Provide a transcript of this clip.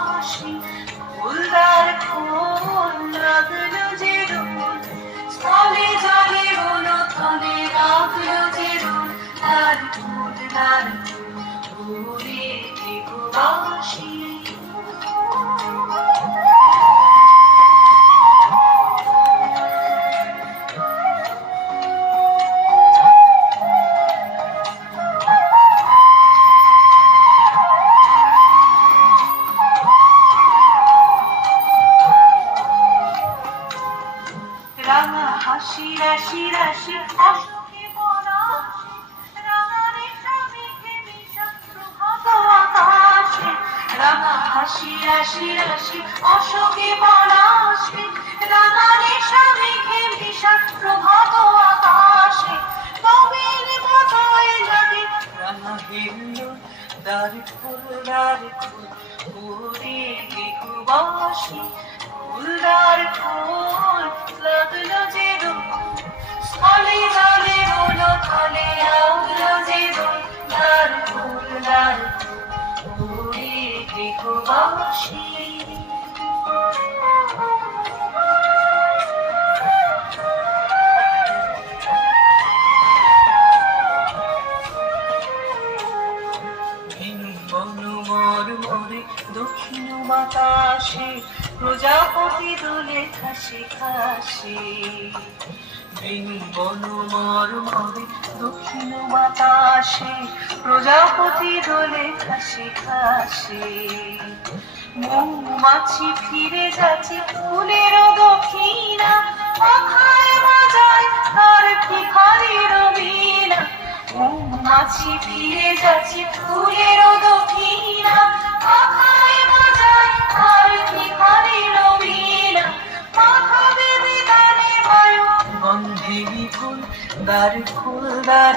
বাসি ফুলদার ফুল লাগলো যে রোল স্থলে জলে বলো থলে লাগলো যে রোল লাল ফুল উড়ে দেখো বাসি রাঙা হাসি রাশি রাশি অশোকে পলাশে রাঙা রেখা মেঘে মিশা প্রভাত আকাশে রাঙা হাসি রাশি রাশি অশোকে পলাশে রাঙা রেখা মেঘে মিশা প্রভাত আকাশে নবীন কথায় লাগে রাঙা হিন্দু দ্বার ফুল উড়ে দেখো বাসি ফুলদার ফুল লাগলো যে রোল স্থলে জলে বলো থলে লাগলো যে রোল লাল ফুল উড়ে দেখো বাসি মরমরে দক্ষিণ বাতাসে প্রজাপতি দোলে খাসে খাসে বন মরমরে দক্ষিণ বাতাসে প্রজাপতি দোলে খাসে খাসে মৌমাছি ফিরে যাচ্ছে ফুলের দক্ষিণা পাখায় বাজায় তার ভিখারির বীণা মৌমাছি ফিরে যাচ্ছে ফুলের দক্ষিণা পাখায় বাজায় তার ভিখারির বীণা মাথা দেবে দানে বায়ু গন্ধে বিপুল দ্বার